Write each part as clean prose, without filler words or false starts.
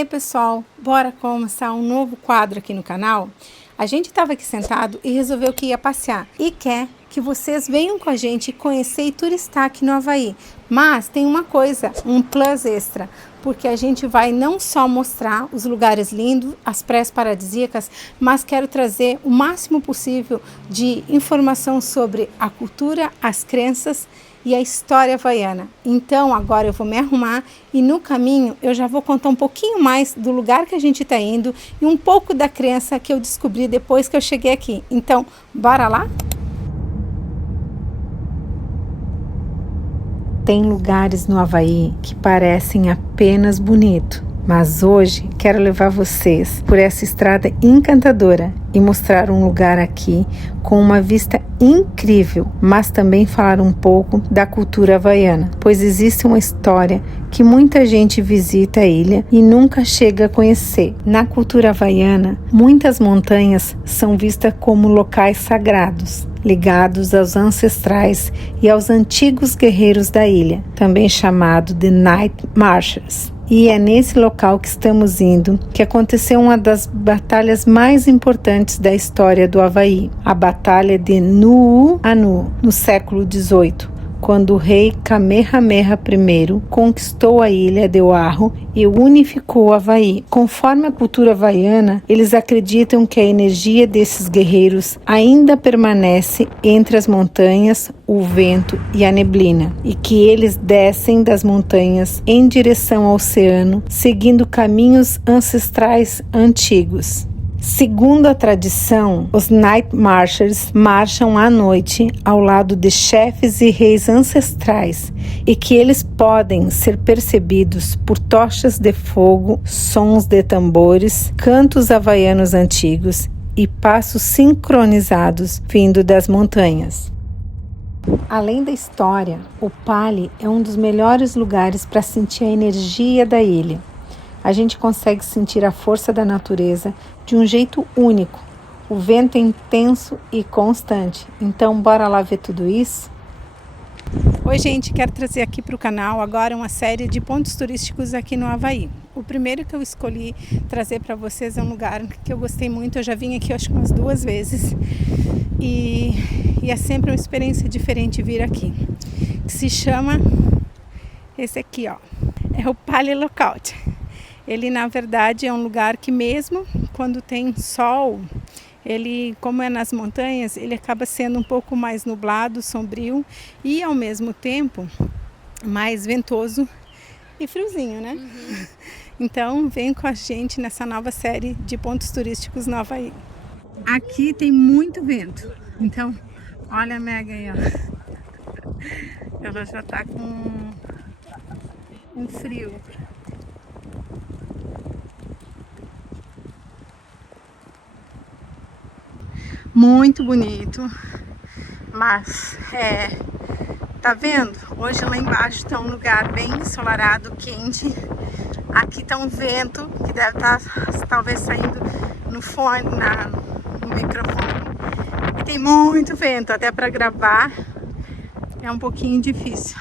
aí pessoal, bora começar um novo quadro aqui no canal? A gente estava aqui sentado e resolveu que ia passear e quer que vocês venham com a gente conhecer e turistar aqui no Havaí. Mas tem uma coisa, um plus extra, porque a gente vai não só mostrar os lugares lindos, as praias paradisíacas, mas quero trazer o máximo possível de informação sobre a cultura, as crenças e a história havaiana. Então agora eu vou me arrumar e no caminho eu já vou contar um pouquinho mais do lugar que a gente está indo e um pouco da crença que eu descobri depois que eu cheguei aqui. Então, bora lá? Tem lugares no Havaí que parecem apenas bonito, mas hoje quero levar vocês por essa estrada encantadora e mostrar um lugar aqui com uma vista incrível, mas também falar um pouco da cultura havaiana, pois existe uma história que muita gente visita a ilha e nunca chega a conhecer. Na cultura havaiana, muitas montanhas são vistas como locais sagrados, ligados aos ancestrais e aos antigos guerreiros da ilha, também chamado de Night Marchers. E é nesse local que estamos indo que aconteceu uma das batalhas mais importantes da história do Havaí, a Batalha de Nuuanu, no século XVIII, quando o rei Kamehameha I conquistou a ilha de Oahu e unificou o Havaí. Conforme a cultura havaiana, eles acreditam que a energia desses guerreiros ainda permanece entre as montanhas, o vento e a neblina, e que eles descem das montanhas em direção ao oceano, seguindo caminhos ancestrais antigos. Segundo a tradição, os Night Marchers marcham à noite ao lado de chefes e reis ancestrais e que eles podem ser percebidos por tochas de fogo, sons de tambores, cantos havaianos antigos e passos sincronizados vindo das montanhas. Além da história, o Pali é um dos melhores lugares para sentir a energia da ilha. A gente consegue sentir a força da natureza de um jeito único. O vento é intenso e constante. Então, bora lá ver tudo isso? Oi, gente, quero trazer aqui para o canal agora uma série de pontos turísticos aqui no Havaí. O primeiro que eu escolhi trazer para vocês é um lugar que eu gostei muito. Eu já vim aqui, acho que umas 2 vezes. E é sempre uma experiência diferente vir aqui. Que se chama esse aqui, ó. É o Pali Lookout. Ele, na verdade, é um lugar que mesmo quando tem sol, ele, como é nas montanhas, ele acaba sendo um pouco mais nublado, sombrio e, ao mesmo tempo, mais ventoso e friozinho, né? Uhum. Então, vem com a gente nessa nova série de pontos turísticos no Havaí. Aqui tem muito vento. Então, olha a Meg aí, ó. Ela já tá com um frio. Muito bonito, mas tá vendo? Hoje lá embaixo tá um lugar bem ensolarado, quente. Aqui tá um vento que deve estar talvez saindo no fone, no microfone. E tem muito vento, até para gravar é um pouquinho difícil.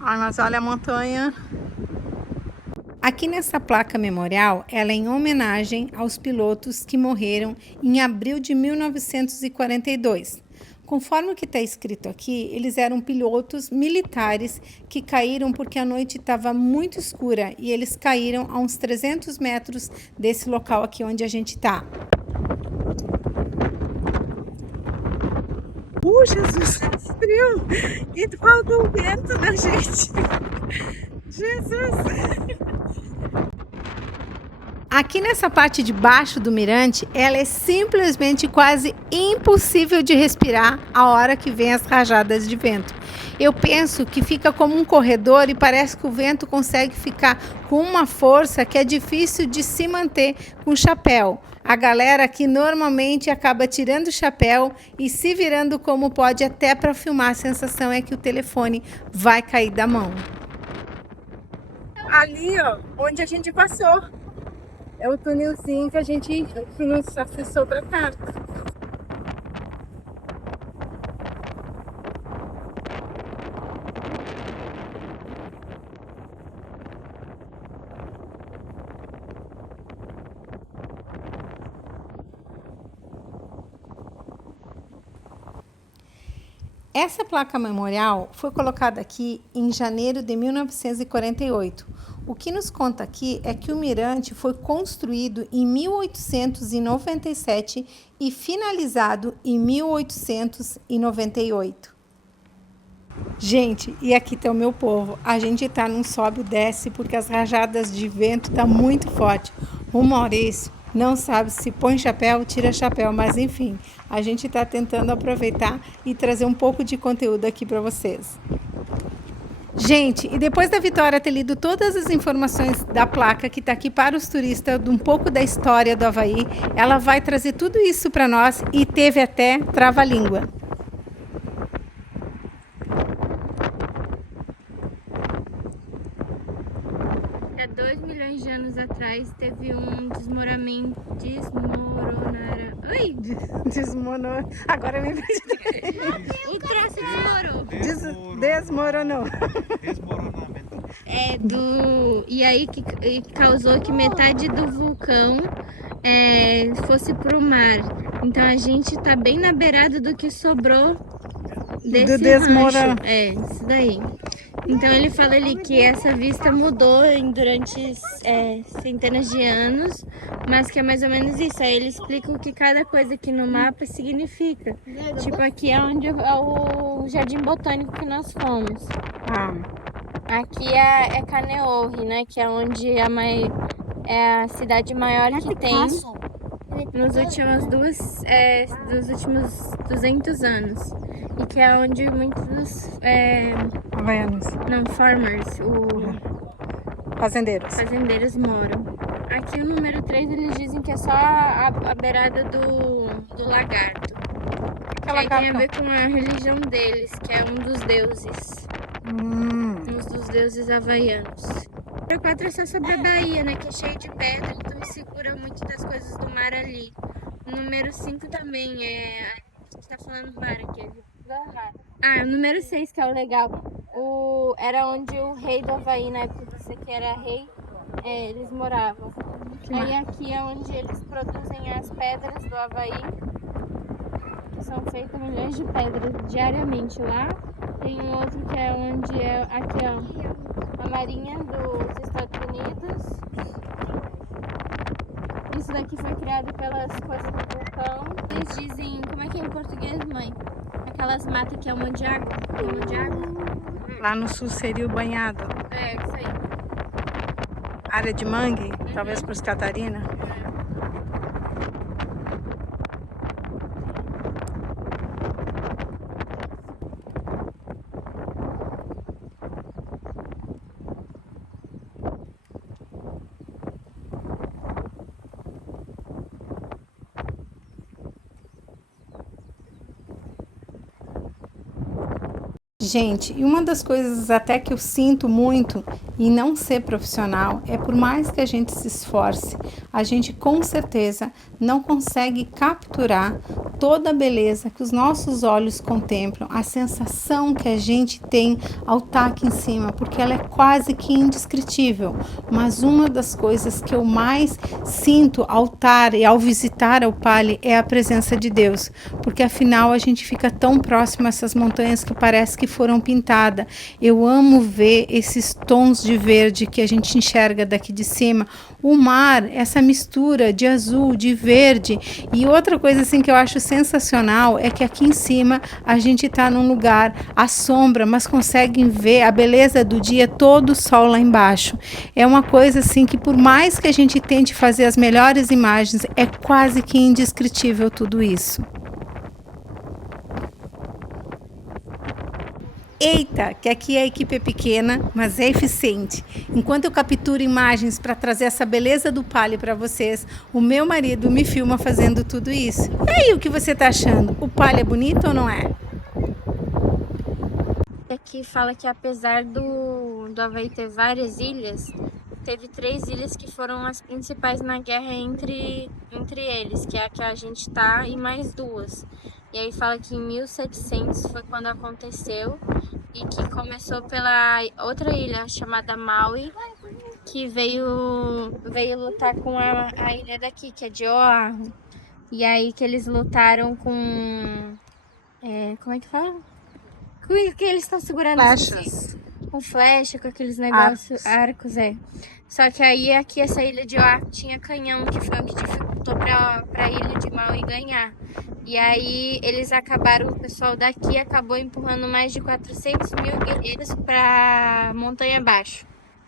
Mas olha a montanha. Aqui nessa placa memorial, ela é em homenagem aos pilotos que morreram em abril de 1942. Conforme o que está escrito aqui, eles eram pilotos militares que caíram porque a noite estava muito escura e eles caíram a uns 300 metros desse local aqui onde a gente está. Jesus, frio! E falta o vento da gente! Jesus! Aqui nessa parte de baixo do mirante, ela é simplesmente quase impossível de respirar a hora que vem as rajadas de vento. Eu penso que fica como um corredor e parece que o vento consegue ficar com uma força que é difícil de se manter com o chapéu. A galera aqui normalmente acaba tirando o chapéu e se virando como pode até para filmar. A sensação é que o telefone vai cair da mão. Ali, ó, onde a gente passou. É o túnelzinho que a gente nos acessou para cá. Essa placa memorial foi colocada aqui em janeiro de 1948. O que nos conta aqui é que o mirante foi construído em 1897 e finalizado em 1898. Gente, e aqui tá o meu povo. A gente tá num sobe e desce porque as rajadas de vento tá muito forte. O Maurício não sabe se põe chapéu, tira chapéu, mas enfim, a gente tá tentando aproveitar e trazer um pouco de conteúdo aqui para vocês. Gente, e depois da Vitória ter lido todas as informações da placa que está aqui para os turistas, de um pouco da história do Havaí, ela vai trazer tudo isso para nós e teve até trava-língua. Há 2 milhões de anos atrás teve um Desmoronou. Agora eu me perdi. O troço desmorou. Desmoronou. Desmoronamento. E aí que causou que metade do vulcão fosse pro mar. Então a gente tá bem na beirada do que sobrou desse rancho. Isso daí. Então ele fala ali que essa vista mudou durante centenas de anos, mas que é mais ou menos isso. Aí ele explica o que cada coisa aqui no mapa significa. Tipo, aqui é onde é o jardim botânico que nós fomos. Aqui é Kaneohe, né? Que é onde é a cidade maior que tem nos últimos 200 anos. E que é onde muitos havaianos. Não, farmers, fazendeiros moram. Aqui o número 3 eles dizem que é só a beirada do lagarto. Que aí tem a ver com a religião deles, que é um dos deuses. Um dos deuses havaianos. O número 4 é só sobre a Bahia, né? Que é cheio de pedra, então segura muito das coisas do mar ali. O número 5 também a gente tá falando mar aqui, o número 6 que é o legal. Era onde o rei do Havaí, na época que que era rei, eles moravam. Aí aqui é onde eles produzem as pedras do Havaí, que são feitas milhões de pedras diariamente lá. Tem um outro que é onde aqui ó, a marinha dos Estados Unidos. Isso daqui foi criado pelas coisas do vulcão. Eles dizem, como é que é em português, mãe? Aquelas matas que é um monte de água. Lá no sul seria o banhado. Isso aí. Área de mangue, talvez para os Catarina. Gente, e uma das coisas até que eu sinto muito em não ser profissional é por mais que a gente se esforce, a gente com certeza não consegue capturar toda a beleza que os nossos olhos contemplam, a sensação que a gente tem ao estar aqui em cima, porque ela é quase que indescritível. Mas uma das coisas que eu mais sinto ao estar e ao visitar o Pali é a presença de Deus, porque afinal a gente fica tão próximo a essas montanhas que parece que foram pintadas. Eu amo ver esses tons de verde que a gente enxerga daqui de cima, o mar, essa mistura de azul, de verde. E outra coisa assim que eu acho sensacional é que aqui em cima a gente está num lugar à sombra, mas conseguem ver a beleza do dia, todo o sol lá embaixo. É uma coisa assim que por mais que a gente tente fazer as melhores imagens, é quase que indescritível tudo isso. Eita, que aqui a equipe é pequena, mas é eficiente. Enquanto eu capturo imagens para trazer essa beleza do Pali para vocês, o meu marido me filma fazendo tudo isso. E aí, o que você tá achando? O Pali é bonito ou não é? Aqui fala que apesar do Havaí ter várias ilhas, teve 3 ilhas que foram as principais na guerra entre eles, que é a que a gente tá, e mais 2. E aí fala que em 1700 foi quando aconteceu e que começou pela outra ilha chamada Maui, que veio lutar com a ilha daqui, que é de Oahu. E aí que eles lutaram com... como é que fala? Com o que eles estão segurando? Flechas. Com flecha, com aqueles negócios, arcos, Só que aí aqui essa ilha de Oahu tinha canhão, que foi o que dificultou pra ilha de Maui ganhar. E aí eles acabaram, o pessoal daqui acabou empurrando mais de 400 mil guerreiros pra montanha abaixo,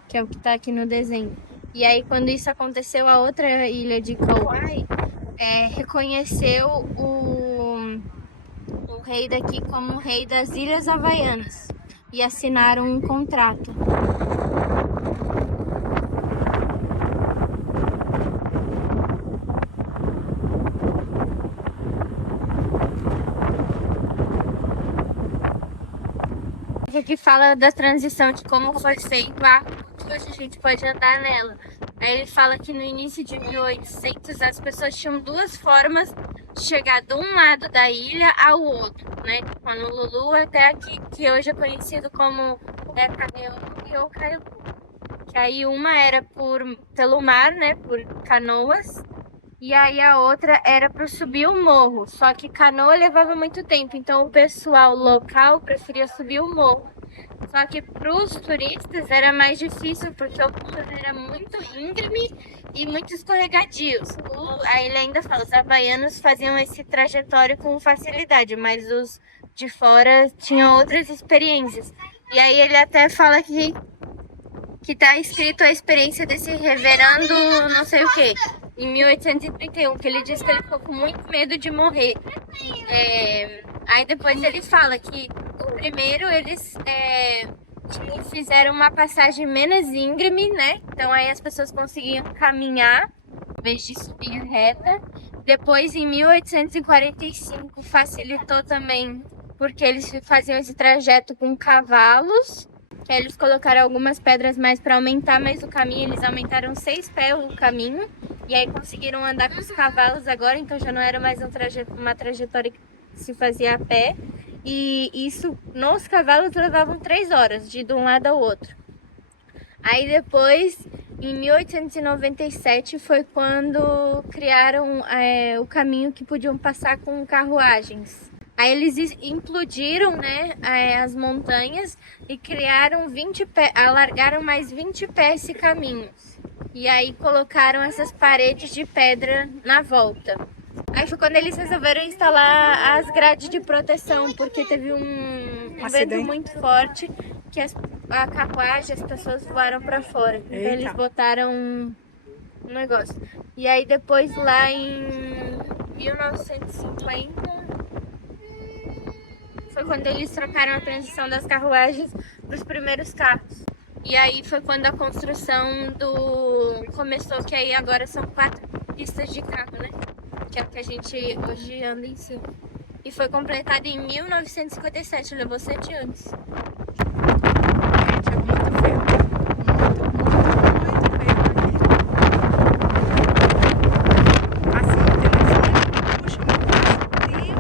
que é o que tá aqui no desenho. E aí quando isso aconteceu, a outra ilha de Kauai reconheceu o rei daqui como o rei das Ilhas Havaianas e assinaram um contrato. Aqui fala da transição, de como foi feito a que hoje a gente pode andar nela. Aí ele fala que no início de 1800 as pessoas tinham duas formas de chegar de um lado da ilha ao outro, né? Honolulu até aqui, que hoje é conhecido como Kaneohe ou Kailua. Que aí uma era pelo mar, né? Por canoas. E aí a outra era para subir o morro. Só que canoa levava muito tempo, então o pessoal local preferia subir o morro. Só que para os turistas era mais difícil, porque o morro era muito íngreme e muito escorregadio. Aí ele ainda fala, os havaianos faziam esse trajetório com facilidade, mas os de fora tinham outras experiências. E aí ele até fala que tá escrito a experiência desse reverendo não sei o que, em 1831, que ele disse que ele ficou com muito medo de morrer. Aí depois ele fala que o primeiro eles fizeram uma passagem menos íngreme, né? Então aí as pessoas conseguiam caminhar em vez de subir reta. Depois em 1845 facilitou também, porque eles faziam esse trajeto com cavalos. Eles colocaram algumas pedras mais para aumentar, mas o caminho, eles aumentaram 6 pés o caminho. E aí conseguiram andar com os cavalos agora, então já não era mais uma trajetória que se fazia a pé. E isso, nos cavalos, levavam 3 horas, de um lado ao outro. Aí depois, em 1897, foi quando criaram o caminho que podiam passar com carruagens. Aí eles implodiram, né, as montanhas e criaram 20 pés, alargaram mais 20 pés esse caminho. E aí colocaram essas paredes de pedra na volta. Aí foi quando eles resolveram instalar as grades de proteção, porque teve um vento muito forte que a carruagem, as pessoas voaram para fora. Então eles botaram um negócio. E aí depois lá em 1950 foi quando eles trocaram a transição das carruagens para os primeiros carros. E aí foi quando a construção começou, que aí agora são 4 pistas de carro, né? Que é o que a gente hoje anda em cima. E foi completada em 1957, levou 7 anos. Gente, é muito vento. Muito vento aqui. Assim, o telefone puxa muito frio.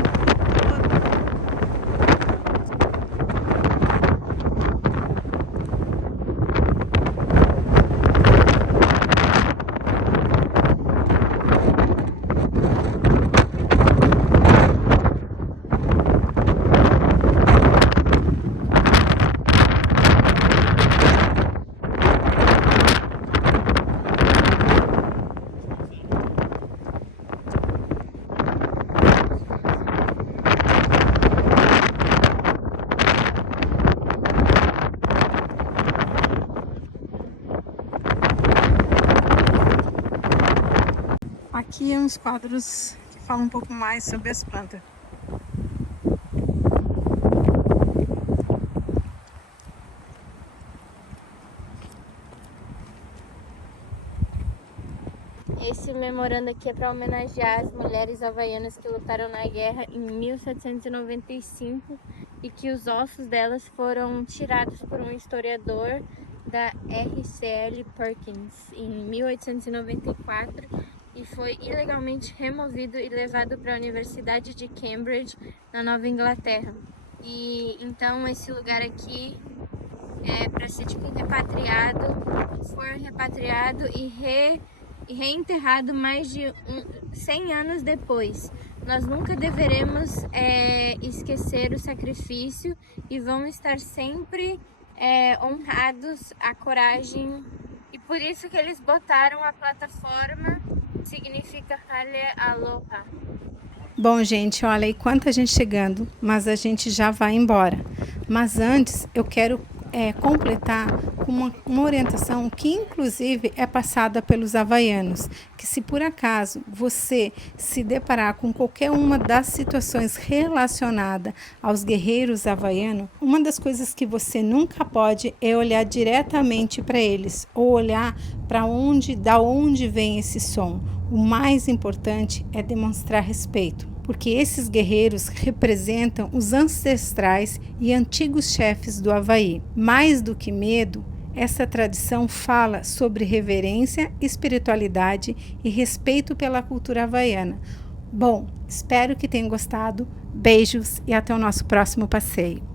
Aqui uns quadros que falam um pouco mais sobre as plantas. Esse memorando aqui é para homenagear as mulheres havaianas que lutaram na guerra em 1795 e que os ossos delas foram tirados por um historiador da R.C.L. Perkins em 1894 e foi ilegalmente removido e levado para a Universidade de Cambridge, na Nova Inglaterra. E então esse lugar aqui para ser tipo repatriado, foi repatriado e reenterrado mais de 100 anos depois. nós nunca deveremos esquecer o sacrifício e vamos estar sempre honrados à coragem. E por isso que eles botaram a plataforma, significa Hale Aloha. Bom, gente, olha aí quanta gente chegando, mas a gente já vai embora. Mas antes eu quero completar com uma orientação que inclusive é passada pelos havaianos, que se por acaso você se deparar com qualquer uma das situações relacionadas aos guerreiros havaianos, uma das coisas que você nunca pode é olhar diretamente para eles, ou olhar para da onde vem esse som. O mais importante é demonstrar respeito, porque esses guerreiros representam os ancestrais e antigos chefes do Havaí. Mais do que medo, essa tradição fala sobre reverência, espiritualidade e respeito pela cultura havaiana. Bom, espero que tenham gostado. Beijos e até o nosso próximo passeio.